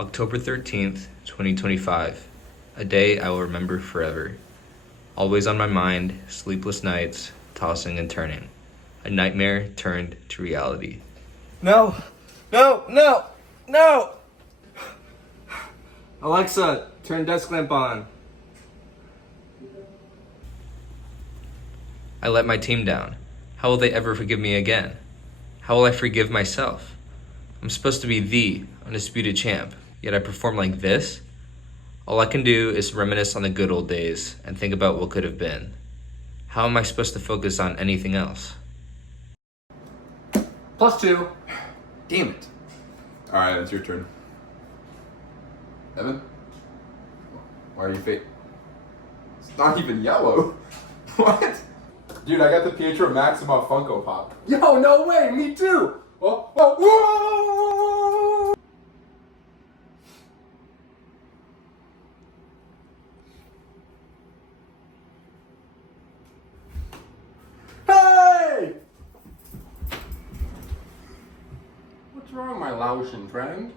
October 13th, 2025. A day I will remember forever. Always on my mind, sleepless nights, tossing and turning. A nightmare turned to reality. No, no, no, no! Alexa, turn desk lamp on. I let my team down. How will they ever forgive me again? How will I forgive myself? I'm supposed to be the undisputed champ, yet I perform like this? All I can do is reminisce on the good old days and think about what could have been. How am I supposed to focus on anything else? +2. Damn it. All right, it's your turn. Evan? Why are you fake? It's not even yellow. What? Dude, I got the Pietro Maxima Funko Pop. Yo, no way, me too! Oh, oh, whoa! Hey! What's wrong, my Laotian friend?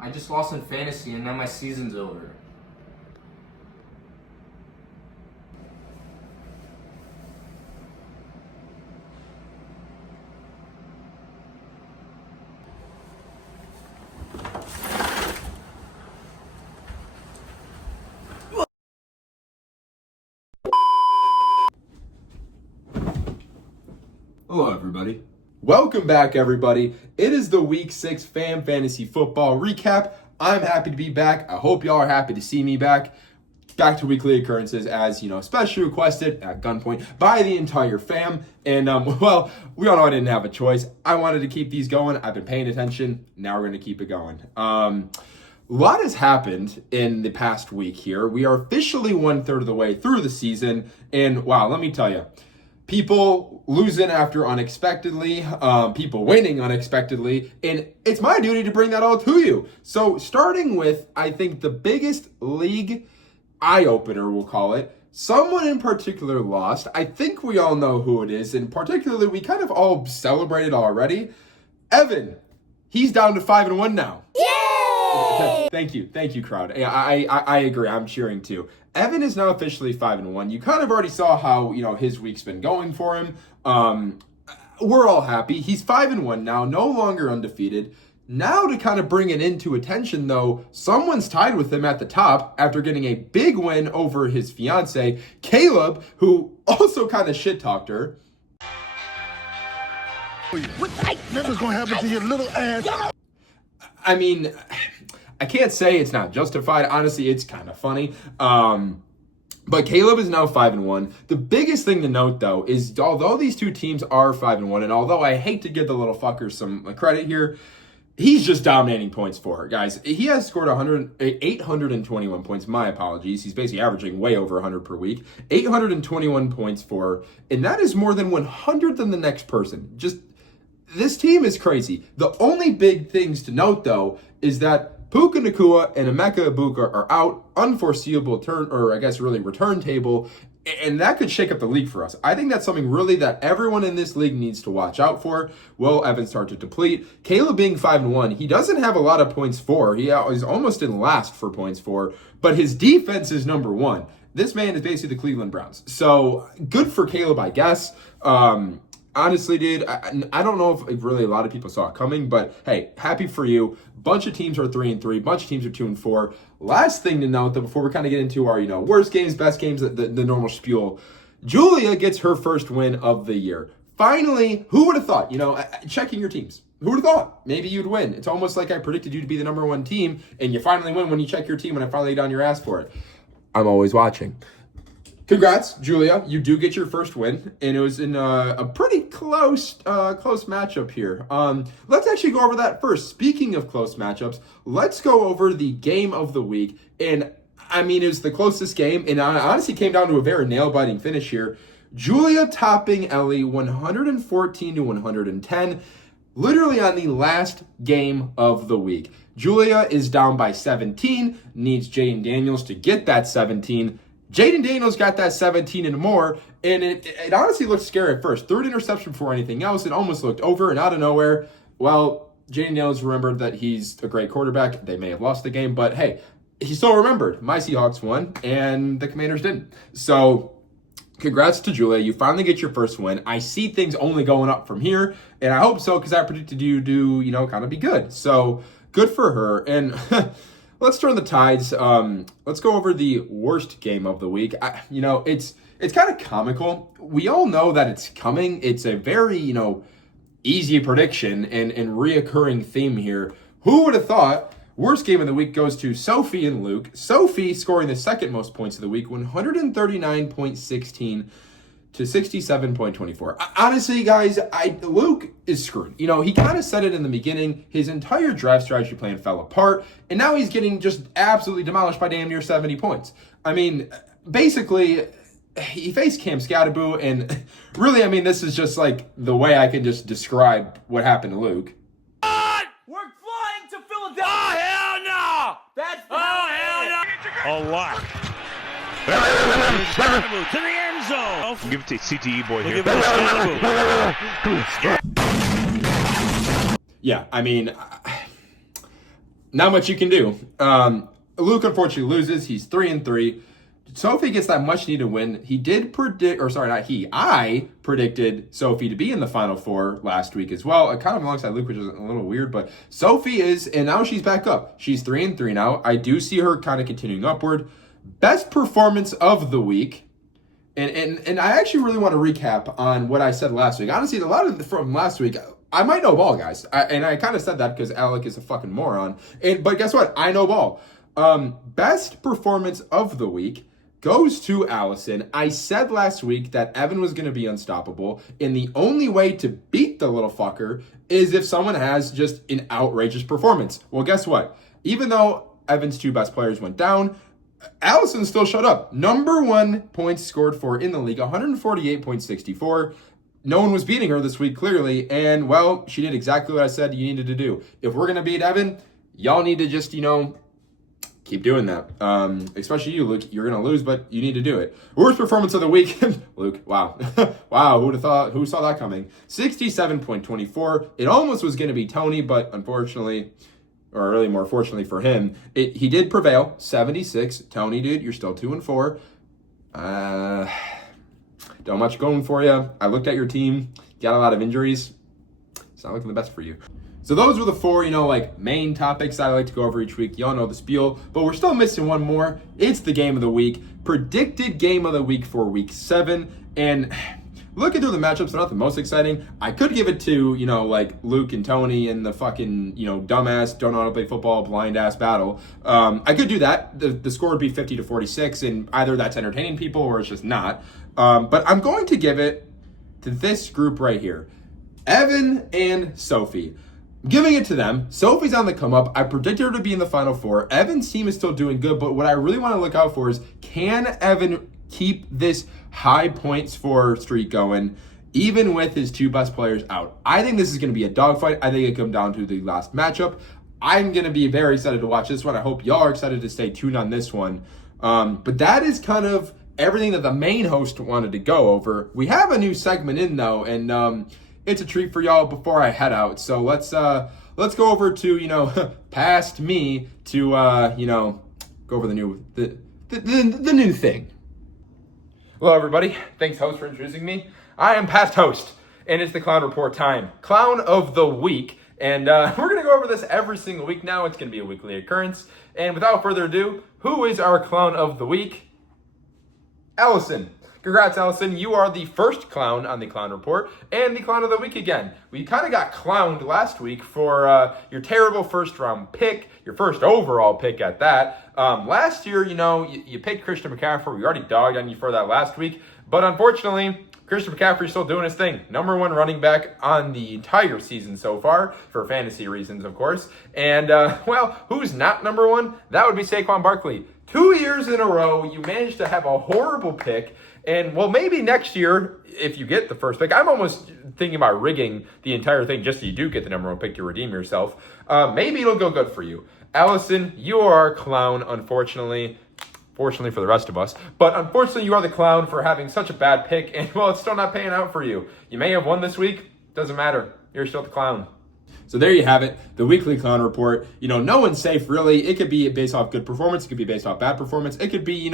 I just lost in fantasy and now my season's over. Hello, everybody. Welcome back, everybody. It is the Week 6 Fan Fantasy Football Recap. I'm happy to be back. I hope y'all are happy to see me back. Back to weekly occurrences as, specially requested at gunpoint by the entire fam. And, well, we all know I didn't have a choice. I wanted to keep these going. I've been paying attention. Now we're going to keep it going. A lot has happened in the past week here. We are officially 1/3 of the way through the season. And, wow, let me tell you. People losing after unexpectedly, people winning unexpectedly, and it's my duty to bring that all to you. So starting with, I think, the biggest league eye-opener, we'll call it, someone in particular lost. I think we all know who it is, and particularly we kind of all celebrated already. Evan, he's down to 5-1 now. Yay! Thank you, crowd. I agree. I'm cheering too. Evan is now officially 5-1. You kind of already saw how his week's been going for him. We're all happy. He's 5-1 now, no longer undefeated. Now to kind of bring it into attention, though, someone's tied with him at the top after getting a big win over his fiance, Caleb, who also kind of shit-talked her. Whatever's gonna happen to your little ass? I mean, I can't say it's not justified. Honestly, it's kind of funny. But Caleb is now 5-1. The biggest thing to note, though, is although these two teams are 5-1, and although I hate to give the little fucker some credit here, he's just dominating points for her, guys. He has scored 821 points. My apologies. He's basically averaging way over 100 per week. 821 points for her, and that is more than 100 than the next person. Just, this team is crazy. The only big things to note, though, is that Puka Nacua and Emeka Ibuka are out, unforeseeable return table, and that could shake up the league for us. I think that's something really that everyone in this league needs to watch out for. Will Evans start to deplete? Caleb being 5-1, he doesn't have a lot of points for. He is almost in last for points for, but his defense is number one. This man is basically the Cleveland Browns. So good for Caleb, I guess. Honestly, dude, I don't know if really a lot of people saw it coming, but hey, happy for you. Bunch of teams are 3-3, bunch of teams are 2-4. Last thing to note, though, before we kind of get into our, worst games, best games, the normal spiel, Julia gets her first win of the year. Finally, who would have thought, checking your teams. Who would have thought? Maybe you'd win. It's almost like I predicted you to be the number one team, and you finally win when you check your team when I finally get on your ass for it. I'm always watching. Congrats, Julia. You do get your first win, and it was in a pretty close matchup here. Let's actually go over that first. Speaking of close matchups, let's go over the game of the week. And, I mean, it was the closest game, and it honestly came down to a very nail-biting finish here. Julia topping Ellie 114-110, literally on the last game of the week. Julia is down by 17, needs Jayden Daniels to get that 17. Jayden Daniels got that 17 and more, and it honestly looked scary at first. Third interception before anything else. It almost looked over, and out of nowhere, well, Jay Daniels remembered that he's a great quarterback. They may have lost the game, but hey, he still remembered. My Seahawks won, and the Commanders didn't. So congrats to Julia. You finally get your first win. I see things only going up from here, and I hope so because I predicted you to, kind of be good. So good for her. And let's turn the tides. Let's go over the worst game of the week. It's kind of comical. We all know that it's coming. It's a very, easy prediction and reoccurring theme here. Who would have thought worst game of the week goes to Sophie and Luke? Sophie scoring the second most points of the week, 139.16 to 67.24. Honestly, guys, Luke is screwed. He kind of said it in the beginning. His entire draft strategy plan fell apart, and now he's getting just absolutely demolished by damn near 70 points. I mean, basically, he faced Cam Scatterboo, and really, this is just like the way I can just describe what happened to Luke. We're flying to Philadelphia. Oh, hell no! That's hell no! A lot. To the end zone. Give it to CTE boy here. Yeah, not much you can do. Luke unfortunately loses. He's 3-3. Sophie gets that much needed win. He did predict, or sorry, not he. I predicted Sophie to be in the Final Four last week as well. Kind of alongside Luke, which is a little weird, but Sophie is, and now she's back up. She's 3-3 now. I do see her kind of continuing upward. Best performance of the week. And I actually really want to recap on what I said last week. Honestly, a lot of from last week, I might know ball, guys. I kind of said that because Alec is a fucking moron. But guess what? I know ball. Best performance of the week goes to Allison. I said last week that Evan was going to be unstoppable, and the only way to beat the little fucker is if someone has just an outrageous performance. Well, guess what? Even though Evan's two best players went down, Allison still showed up. Number 1 points scored for in the league, 148.64. No one was beating her this week, clearly, and, well, she did exactly what I said you needed to do. If we're going to beat Evan, y'all need to just, keep doing that. Especially you, Luke. You're going to lose, but you need to do it. Worst performance of the week. Luke, wow. Wow, who would have thought? Who saw that coming? 67.24. It almost was going to be Tony, but unfortunately, or really more fortunately for him, he did prevail. 76. Tony, dude, you're still 2-4. Don't much going for you. I looked at your team. Got a lot of injuries. It's not looking the best for you. So those were the four, main topics that I like to go over each week. Y'all know the spiel, but we're still missing one more. It's the game of the week. Predicted game of the week for week 7. And looking through the matchups, they're not the most exciting. I could give it to, Luke and Tony and the fucking, dumbass, don't know how to play football, blind ass battle. I could do that. The score would be 50-46, and either that's entertaining people or it's just not. But I'm going to give it to this group right here. Evan and Sophie. Giving it to them. Sophie's on the come up. I predicted her to be in the Final Four. Evan's team is still doing good, but what I really want to look out for is, can Evan keep this high points for streak going, even with his two best players out? I think this is going to be a dogfight. I think it comes down to the last matchup. I'm going to be very excited to watch this one. I hope y'all are excited to stay tuned on this one. But that is kind of everything that the main host wanted to go over. We have a new segment in, though, and it's a treat for y'all before I head out. So let's go over to, past me to, go over the new new thing. Hello, everybody. Thanks, host, for introducing me. I am past host, and it's the Clown Report time. Clown of the week. And we're going to go over this every single week now. It's going to be a weekly occurrence. And without further ado, who is our Clown of the week? Allison. Congrats, Allison. You are the first clown on the Clown Report and the Clown of the Week again. We kind of got clowned last week for your terrible first-round pick, your first overall pick at that. Last year, you picked Christian McCaffrey. We already dogged on you for that last week. But unfortunately, Christian McCaffrey's still doing his thing. Number 1 running back on the entire season so far, for fantasy reasons, of course. And, who's not number 1? That would be Saquon Barkley. 2 years in a row, you managed to have a horrible pick. And, maybe next year, if you get the first pick, I'm almost thinking about rigging the entire thing just so you do get the number 1 pick to redeem yourself. Maybe it'll go good for you. Allison, you are a clown, unfortunately. Fortunately for the rest of us. But unfortunately, you are the clown for having such a bad pick. And, it's still not paying out for you. You may have won this week. Doesn't matter. You're still the clown. So there you have it, the weekly clown report. No one's safe really. It could be based off good performance. It could be based off bad performance. It could be,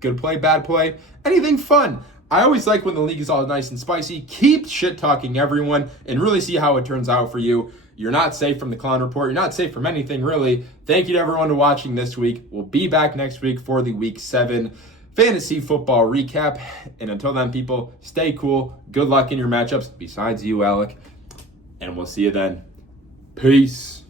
good play, bad play, anything fun. I always like when the league is all nice and spicy. Keep shit talking everyone and really see how it turns out for you. You're not safe from the clown report. You're not safe from anything really. Thank you to everyone for watching this week. We'll be back next week for the Week 7 fantasy football recap. And until then, people, stay cool. Good luck in your matchups, besides you, Alec. And we'll see you then. Peace.